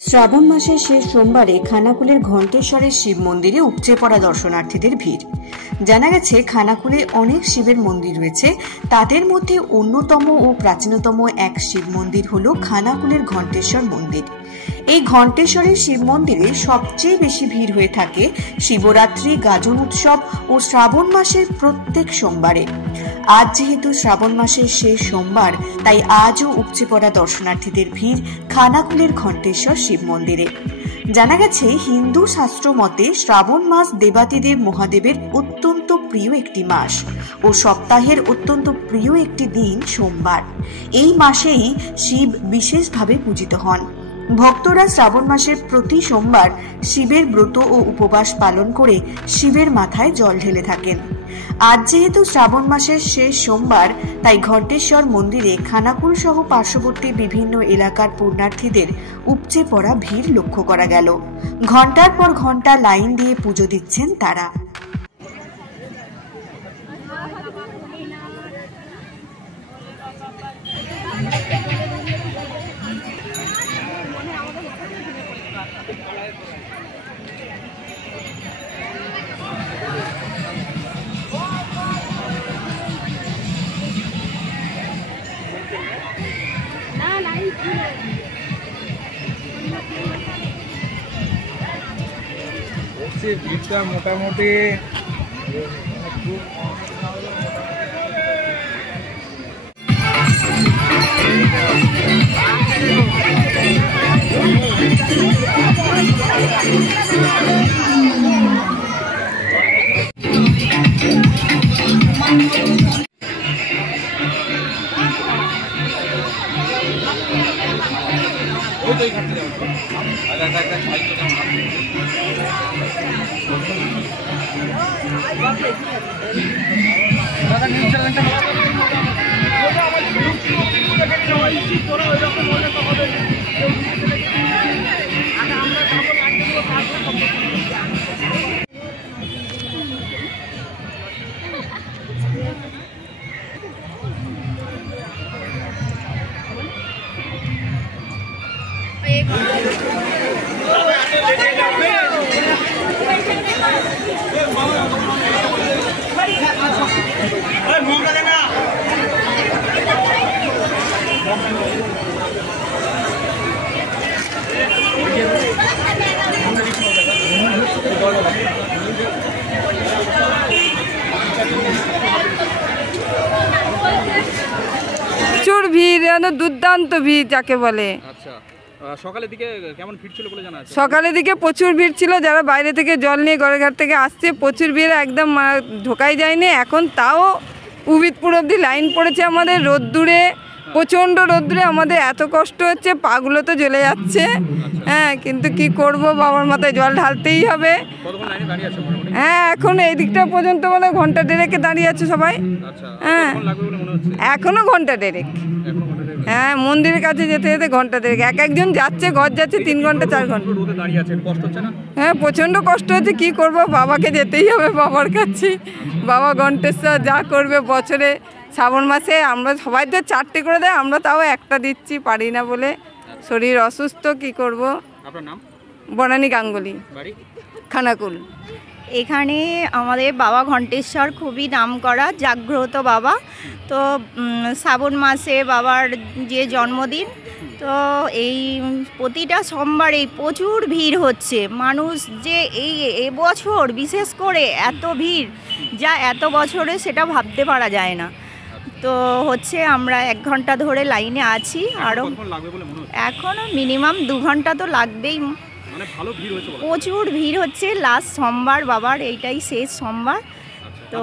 শ্রাবণ মাসের শেষ সোমবারে খানাকুলের ঘণ্টেশ্বরের শিব মন্দিরে উপচে পড়া দর্শনার্থীদের ভিড়। জানা গেছে খানাকুলে অনেক শিবের মন্দির রয়েছে, তাদের মধ্যে অন্যতম ও প্রাচীনতম এক শিব মন্দির হল খানাকুলের ঘণ্টেশ্বর মন্দির। এই ঘণ্টেশ্বরের শিব মন্দিরে সবচেয়ে বেশি ভিড় হয়ে থাকে শিবরাত্রি, গাজন উৎসব ও শ্রাবণ মাসের প্রত্যেক সোমবারে। আজ যেহেতু শ্রাবণ মাসের শেষ সোমবার, তাই আজও উপচে পড়া দর্শনার্থীদের ভিড় খানাকুলের ঘণ্টেশ্বর শিব মন্দিরে। জানা গেছে হিন্দু শাস্ত্র মতে শ্রাবণ মাস দেবাদিদেব মহাদেবের অত্যন্ত প্রিয় একটি মাস ও সপ্তাহের অত্যন্ত প্রিয় একটি দিন সোমবার। এই মাসেই শিব বিশেষভাবে পূজিত হন। ভক্তরা শ্রাবণ মাসের প্রতি সোমবার শিবের ব্রত ও উপবাস পালন করে শিবের মাথায় জল ঢেলে থাকেন। আজ যেহেতু শ্রাবণ মাসের শেষ সোমবার, তাই ঘণ্টেশ্বর মন্দিরে খানাকুল সহ পার্শ্ববর্তী বিভিন্ন এলাকার পুণ্যার্থীদের উপচে পড়া ভিড় লক্ষ্য করা গেল। ঘন্টার পর ঘন্টা লাইন দিয়ে পুজো দিচ্ছেন তারা। ভিড়টা মোটামুটি প্রচুর ভিড়, দুর্দান্ত ভিড় যাকে বলে। আচ্ছা, সকালের দিকে কেমন ভিড় ছিল বলে জানা আছে? সকালের দিকে প্রচুর ভিড় ছিল, যারা বাইরে থেকে জল নিয়ে গড়েঘাট থেকে আসছে প্রচুর ভিড়, একদম ঢোকাই যায়নি। এখন তাও উবিদপুর অবধি লাইন পড়েছে আমাদের রোদ্দুরে, প্রচণ্ড রোদ্দুরে। আমাদের এত কষ্ট হচ্ছে, পাগুলো তো জ্বলে যাচ্ছে। হ্যাঁ, কিন্তু কি করব, বাবার মাথায় জল ঢালতেই হবে। হ্যাঁ, এখন এই দিকটা পর্যন্ত মানে ঘন্টা দেড়েকে দাঁড়িয়ে আছে সবাই। হ্যাঁ, এখনো ঘন্টা দেড়েক। হ্যাঁ, মন্দিরের কাছে যেতে যেতে ঘন্টা দেড়েক। একজন যাচ্ছে, ঘর যাচ্ছে 3 ঘন্টা 4 ঘন্টা। হ্যাঁ, প্রচণ্ড কষ্ট হচ্ছে, কি করব, বাবাকে যেতেই হবে বাবার কাছে। বাবা ঘণ্টেশ্বর যা করবে বছরে শ্রাবণ মাসে। আমরা সবাই তো 4টে করে দেয়, আমরা তাও একটা দিচ্ছি, পারি না বলে, শরীর অসুস্থ, কি করব। আপনার নাম? বনানী গাঙ্গুলি, খানাকুল। এখানে আমাদের বাবা ঘণ্টেশ্বর খুবই নামকরা জাগ্রত বাবা। তো শ্রাবণ মাসে বাবার যে জন্মদিন, তো এই প্রতিটা সোমবারেই প্রচুর ভিড় হচ্ছে। মানুষ যে এই এবছর বিশেষ করে এত ভিড়, যা এত বছরে সেটা ভাবতে পারা যায় না। তো হচ্ছে আমরা 1 ঘন্টা ধরে লাইনে আছি, আরও এখনও মিনিমাম 2 ঘন্টা তো লাগবেই। প্রচুর ভিড় হচ্ছে। লাস্ট সোমবার বাবার, এইটাই শেষ সোমবার। তো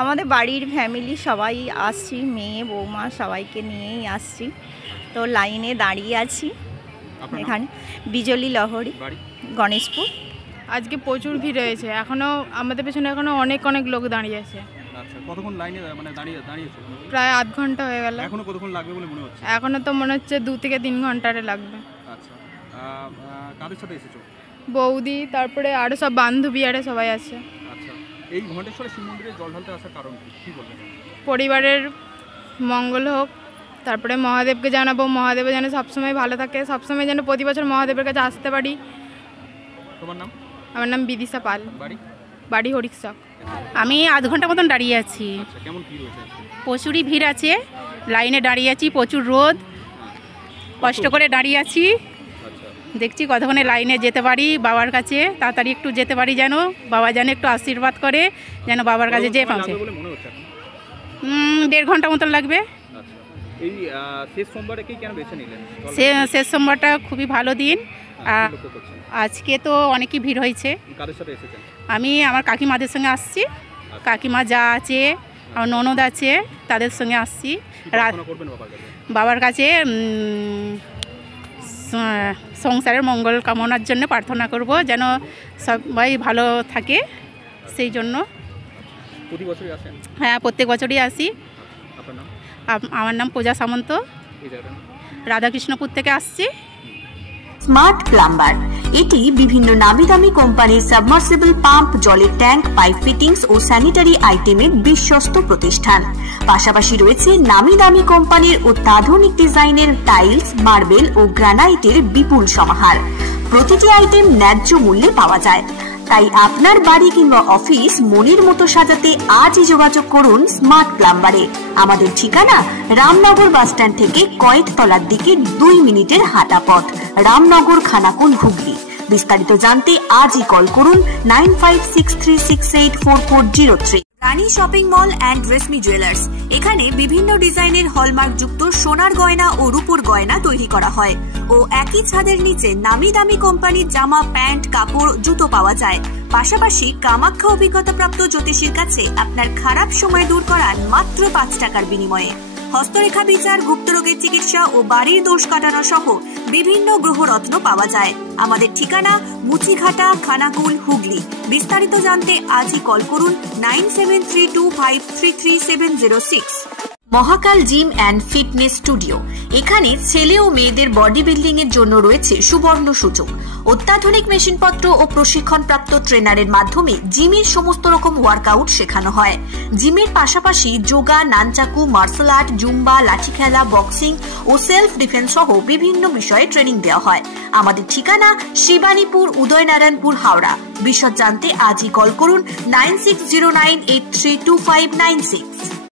আমাদের বাড়ির ফ্যামিলি সবাই আসছি, মেয়ে বৌমা সবাইকে নিয়েই আসছি। তো লাইনে দাঁড়িয়ে আছি এখানে। বিজলি লহরী, গণেশপুর। আজকে প্রচুর ভিড় হয়েছে, এখনও আমাদের পেছনে এখনও অনেক লোক দাঁড়িয়ে আছে। আচ্ছা, কতক্ষণ লাইনে মানে দাঁড়িয়েছে? প্রায় আধ ঘন্টা হয়ে গেল। এখনো কতক্ষণ লাগবে বলে মনে হচ্ছে? এখনো তো মনে হচ্ছে 2 থেকে 3 ঘন্টারে লাগবে। আচ্ছা, কাদের সাথে এসেছো? বৌদি, তারপরে আরও সব বান্ধবী আরে সবাই আছে। আচ্ছা, এই ঘণ্টেশ্বর শিব মন্দিরে জল ঢালতে আসার কারণ কি বলবেন? পরিবারের মঙ্গল হোক, তারপরে মহাদেবকে জানাবো, মহাদেব যেন সবসময় ভালো থাকে, সবসময় যেন প্রতি বছর মহাদেবের কাছে আসতে পারি। তোমার নাম? আমার নাম বিদিশা পাল, বাড়ি হরিকচক। আমি আধ ঘন্টা মতন দাঁড়িয়ে আছি। আচ্ছা, কেমন ভিড় হয়েছে? প্রচুরই ভিড় আছে, লাইনে দাঁড়িয়ে আছি, প্রচুর রোদ, কষ্ট করে দাঁড়িয়ে আছি। আচ্ছা, দেখছি কতক্ষণে লাইনে যেতে পারি বাবার কাছে, তাড়াতাড়ি একটু যেতে পারি, যেন বাবা যেন একটু আশীর্বাদ করে, যেন বাবার কাছে যেয়ে পৌঁছে। বলে মনে হচ্ছে এখন? 1.5 ঘন্টা মতন লাগবে। আচ্ছা, এই শেষ সোমবারে কি কেন বেছে নিলেন? শেষ সোমবারটা খুবই ভালো দিন। কি লক্ষ্য করছেন? আজকে তো অনেকই ভিড় হয়েছে। কাদের সাথে এসেছেন? আমি আমার কাকিমাদের সঙ্গে আসছি, কাকিমা যা আছে, আমার ননদ আছে, তাদের সঙ্গে আসছি। কি প্রার্থনা করবেন বাবার কাছে? বাবার কাছে সংসারের মঙ্গল কামনার জন্য প্রার্থনা করব, যেন সবাই ভালো থাকে, সেই জন্য। প্রতি বছরই আসেন? হ্যাঁ, প্রত্যেক বছরই আসি। আপনার নাম? আমার নাম পূজা সামন্ত, এই জায়গাটা? রাধাকৃষ্ণপুর থেকে আসছি। স্মার্ট প্লাম্বার, এটি বিভিন্ন নামি দামি কোম্পানির সাবমার্সিবল পাম্প, জলের ট্যাঙ্ক, পাইপ ফিটিংস ও স্যানিটারি আইটেমের বিশ্বস্ত প্রতিষ্ঠান। পাশাপাশি রয়েছে নামি দামি কোম্পানির অত্যাধুনিক ডিজাইনের টাইলস, মার্বেল ও গ্রানাইটের বিপুল সমাহার। প্রতিটি আইটেম ন্যায্য মূল্যে পাওয়া যায়। তাই আপনার বাড়ি কিংবা অফিস মনের মতো সাজাতে আজই যোগাযোগ করুন স্মার্ট প্লাম্বারে। আমাদের ঠিকানা রামনগর বাসস্ট্যান্ড থেকে কয়েকতলার দিকে 2 মিনিটের হাঁটা পথ, রামনগর, খানাকুল, হুগলি। বিস্তারিত জানতে আজই কল করুন 9563684403। Rani shopping mall and Reshmi jewellers, এখানে বিভিন্ন ডিজাইনের হলমার্ক যুক্ত সোনার গয়না ও রূপোর গয়না তৈরি করা হয় ও একই ছাদের নিচে নামি দামি কোম্পানির জামা, প্যান্ট, কাপড়, জুতো পাওয়া যায়। পাশাপাশি কামাখ্যা অভিজ্ঞতাপ্রাপ্ত জ্যোতিষীর কাছে আপনার খারাপ সময় দূর করান মাত্র 5 টাকার বিনিময়ে। হস্তরেখা বিচার, গুপ্তরোগের চিকিৎসা ও বাড়ির দোষ কাটানো সহ বিভিন্ন গ্রহরত্ন পাওয়া যায়। আমাদের ঠিকানা মুচিঘাটা, খানাকুল, হুগলি। বিস্তারিত জানতে আজই কল করুন 9732533706। মহাকাল জিম অ্যান্ড ফিটনেস স্টুডিও, এখানে ছেলে ও মেয়েদের বডি বিল্ডিং এর জন্য রয়েছে সুবর্ণ সুযোগ। অত্যাধুনিক মেশিনপত্র ও প্রশিক্ষণপ্রাপ্ত ট্রেনারের মাধ্যমে জিমের সমস্ত রকম ওয়ার্কআউট শেখানো হয়। জিমের পাশাপাশি yoga, nunchaku, martial art, zumba, লাঠি খেলা, বক্সিং ও সেলফ ডিফেন্স সহ বিভিন্ন বিষয়ে ট্রেনিং দেওয়া হয়। আমাদের ঠিকানা শিবানীপুর, উদয়নারায়ণপুর, হাওড়া। বিশদ জানতে আজই কল করুন 9609832596।